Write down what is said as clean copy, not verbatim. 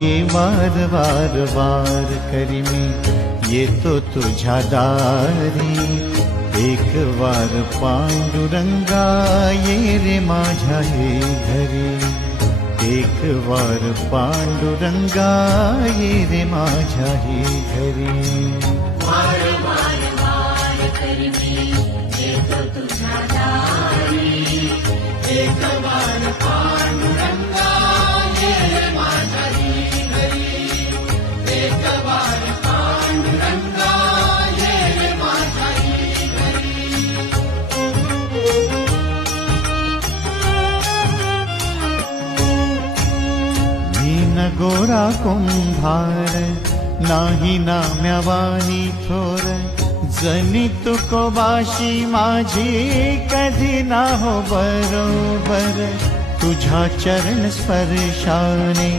ये वार वार वार करी मी येतो तुझ्या दारी, एक वार पांडुरंगा ये रे माझ्या हे घरी, एक वार पांडुरंगा ये रे माझ्या हे घरी। वार वार वार करी मी येतो तुझ्या दारी, एक वार पांडुरंगा ये रे माझ्या हे घरी, एक वार पांडुरंगा ये रे माझ्या हे घरी। मी न गोरा कुंभार नाही नाम्यावानी थोर, जनी तुकोबाशी माझी कधी ना हो बरोबर, तुझ्या चरण स्पर्शाने